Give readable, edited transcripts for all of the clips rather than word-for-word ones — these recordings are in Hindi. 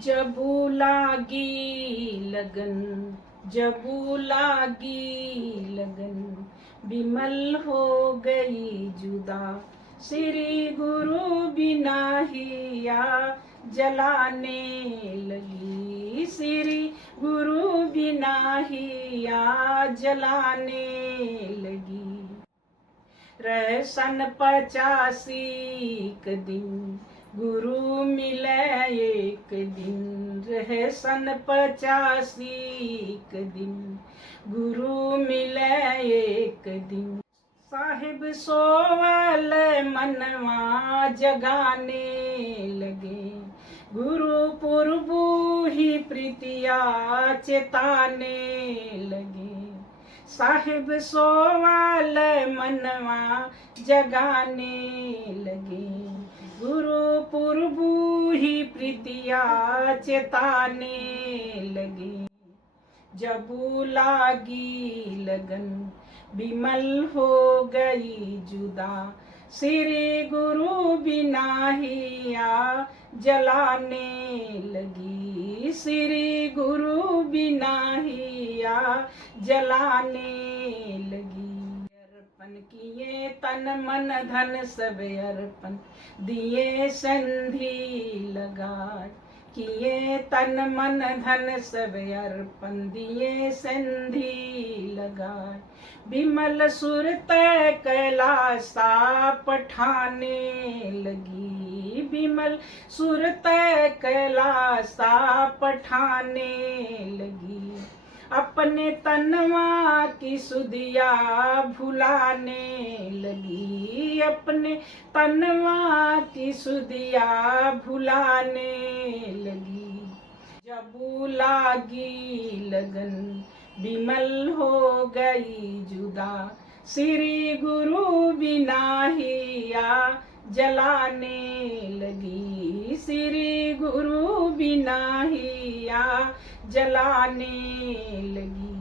जबू लागी लगन, जबू लागी लगन, बिमल हो गई जुदा। श्री गुरु बिना हिया जलाने लगी, श्री गुरु बिना हिया जलाने लगी। रह सन 85 दिन, गुरु मिले एक दिन। रह सन 85 दिन, गुरु मिले एक दिन। साहिब सोवल मनवा जगाने लगे, गुरु पुरबू ही प्रीतिया चेताने लगे। साहिब सोवल मनवा जगाने लगे, गुरु पुरबू ही प्रीतिया चेताने लगे। जबू लागी लगन, बिमल हो गई जुदा। श्री गुरु बिना हिया जलाने लगी, श्री गुरु बिना हिया जलाने लगी। अर्पण किए तन मन धन सब अर्पण, दिए संधि लगाए। किए तन मन धन सब अर्पण, दिए संधि लगाए। बिमल सुर तय कैलासा पठाने लगी, बिमल सुर तय कैलासा पठाने लगी। अपने तनवा की सुधिया भुलाने लगी, अपने तनवा की सुधिया भुलाने लगी। जबू लागी लगन, बिमल हो गई जुदा। श्री गुरु बिना हिया जलाने लगी, श्री गुरु बिना हिया जलाने लगी।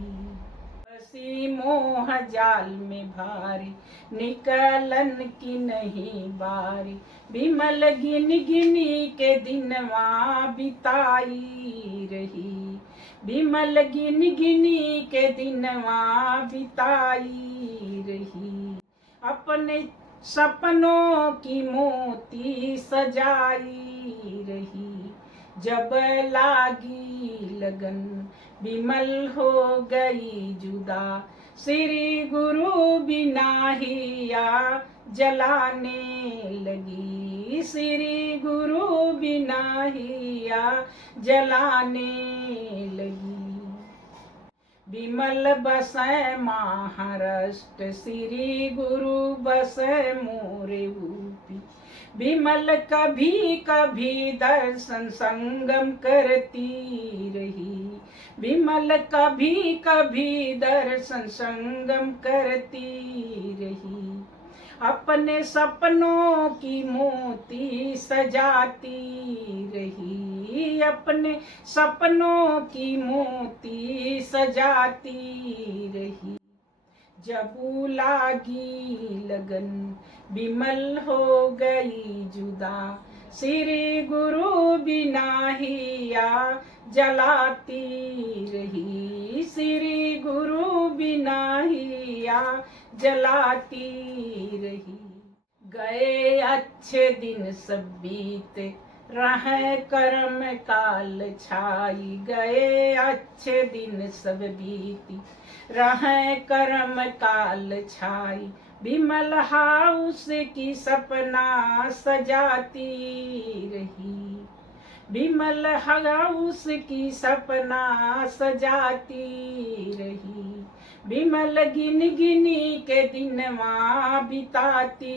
बसी मोह जाल में भारी, निकलन की नहीं बारी। बिमल गिन गिनी के दिनवा बिताई रही, बिमल गिन गिनी के दिनवा बिताई रही। अपने सपनों की मोती सजाई रही। जब लागी लगन, बिमल हो गई जुदा। श्री गुरु बिना हिया जलाने लगी, श्री गुरु बिना हिया जलाने लगी। बिमल बसै महाराष्ट्र, श्री गुरु बसै मोरे ऊपी। बिमल कभी कभी दर्शन संगम करती रही, बिमल कभी कभी दर्शन संगम करती रही। अपने सपनों की मोती सजाती रही, अपने सपनों की मोती सजाती रही। जबू लागी लगन, बिमल हो गई जुदा। श्री गुरु बिना हिया जलाती रही, श्री गुरु बिना हिया जलाती रही। गए अच्छे दिन सब बीते, रहे कर्म काल छाई। गए अच्छे दिन सब बीती, रहे कर्म काल छाई। बिमल हाउस की सपना सजाती रही, बिमल हाउस की सपना सजाती रही। बिमल गिन गिनी के दिनवा बिताती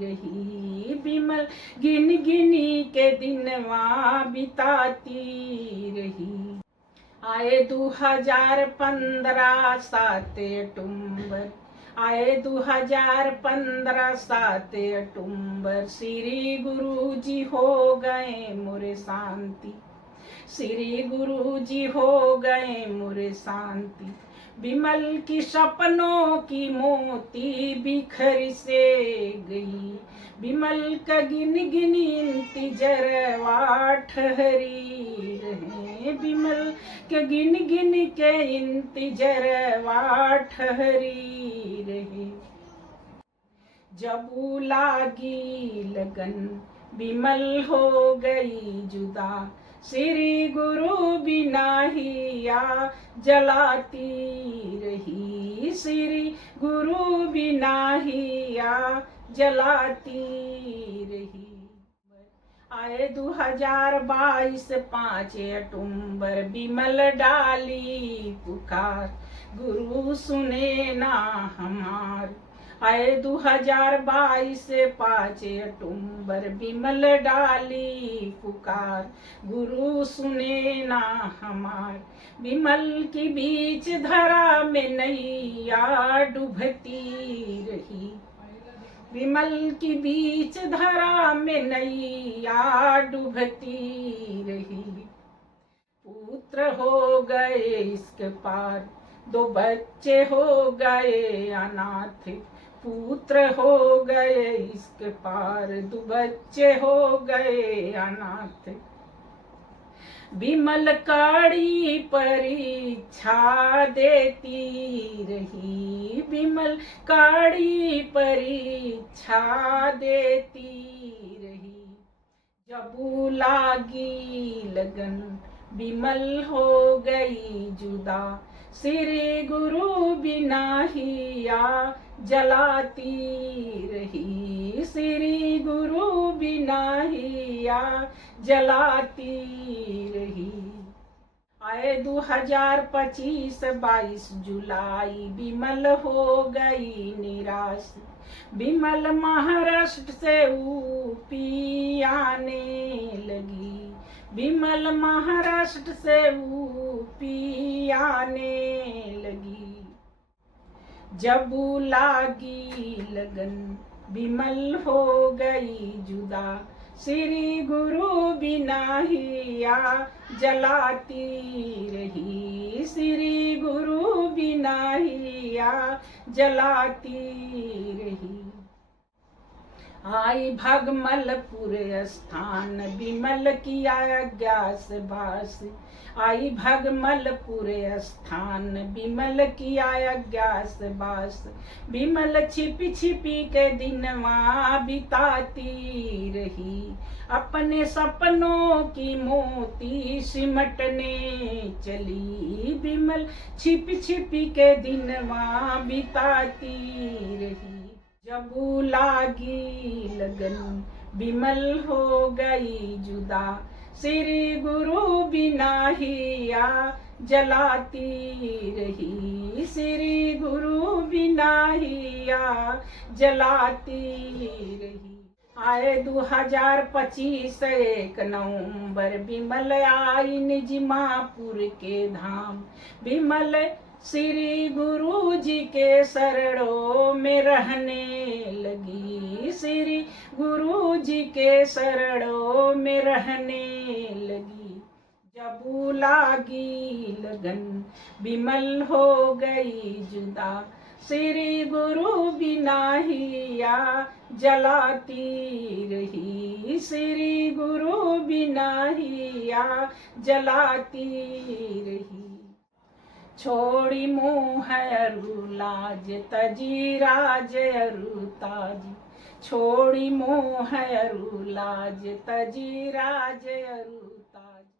रही, बिमल गिन गिनी के दिनवा बिताती रही। आए 2015 7 अक्टूबर, आए 2015 7 अक्टूबर। श्री गुरु जी हो गए मोरे शांति, श्री गुरु जी हो गए मोरे शांति। बिमल की सपनों की मोती बिखर से गई, बिमल का गिन गिन इंतजरवा ठहरी रहे, बिमल के गिन गिन के इंतजरवा ठहरी रहे। जब लागी लगन बिमल हो गई जुदा, श्री गुरु बिना हिया जलाती रही, श्री गुरु बिना हिया जलाती रही। आए 2022 5 अक्टूबर, बिमल डाली पुकार, गुरु सुने ना हमार। आए 2022 5 अक्टूबर, बिमल डाली पुकार, गुरु सुने ना हमार। बिमल की बीच धरा में नैया डूबती रही, बिमल की बीच धरा में नैया डूबती रही। पुत्र हो गए इसके पार, 2 बच्चे हो गए अनाथ, पुत्र हो गए इसके पार, 2 बच्चे हो गए अनाथ। बिमल कड़ी परीक्षा देती रही, बिमल कड़ी परीक्षा देती रही। जब लागी लगन बिमल हो गई जुदा, श्री गुरु बिना हिया जलाती रही, श्री गुरु बिना हिया जलाती रही। आए 2025 22 जुलाई, बिमल हो गई निराश, बिमल महाराष्ट्र से ऊपी आने लगी, बिमल महाराष्ट्र से ऊपी आने लगी। जब लागी लगन बिमल हो गई जुदा, श्री गुरु बिना हिया जलाती रही, श्री गुरु बिना हिया जलाती रही। आई भगमलपुर स्थान, बिमल की आज्ञा से बास, आई भगमलपुर स्थान, बिमल की आज्ञा से बास। बिमल छिपी छिपी के दिनवा बिताती रही, अपने सपनों की मोती सिमटने चली, बिमल छिपी छिपी के दिनवा बिताती रही। जब लागी लगन बिमल हो गई जुदा, श्री गुरु बिना हिया जलाती रही, श्री गुरु बिना हिया जलाती रही। आए 2025 1 नवंबर, बिमल आई निजमापुर के धाम, बिमल श्री गुरु जी के शरणों में रहने लगी, श्री गुरु जी के शरणों में रहने लगी। जब लागी लगन बिमल हो गई जुदा, श्री गुरु बिना हिया जलाती रही, श्री गुरु बिना हिया जलाती रही। छोड़ी मोह अरु लाज तजी राज अरु ताजी, छोड़ी मोह अरु लाज तजी राज अरु ताजी।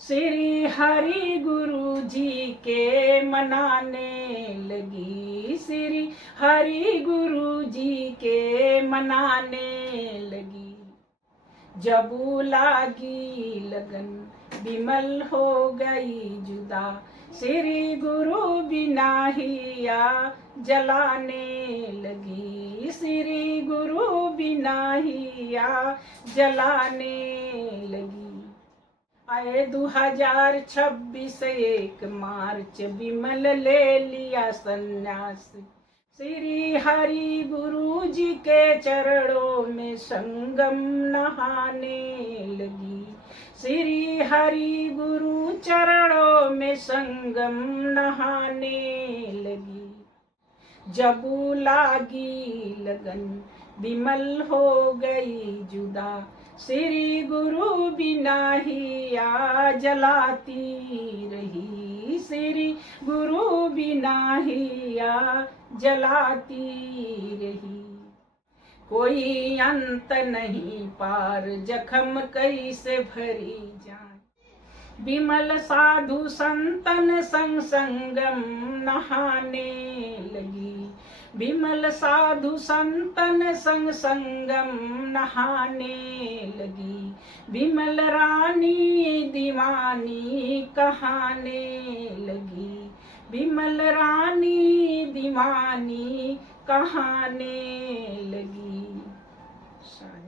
श्री हरि गुरु जी के मनाने लगी, श्री हरि गुरु जी के मनाने लगी। जब लागी लगन बिमल हो गई जुदा, श्री गुरु बिना हिया जलाने लगी, श्री गुरु बिना हिया जलाने लगी। आए 2026 1 मार्च, बिमल ले लिया संन्यास, श्री हरि गुरु जी के चरणों में संगम नहाने लगी, श्री हरि गुरु चरणों में संगम नहाने लगी। जबू लागी लगन विमल हो गई जुदा, श्री गुरु बिना ही आ जलाती रही। श्री गुरु बिना ही आ जलाती रही। कोई अंत नहीं पार जख्म कैसे भरी जाए। विमल साधु संतन संग संगम नहाने लगी। विमल साधु संतन संग संगम नहाने लगी। विमल रानी दीवानी कहाने लगी। विमल रानी दीवानी कहाने लगी।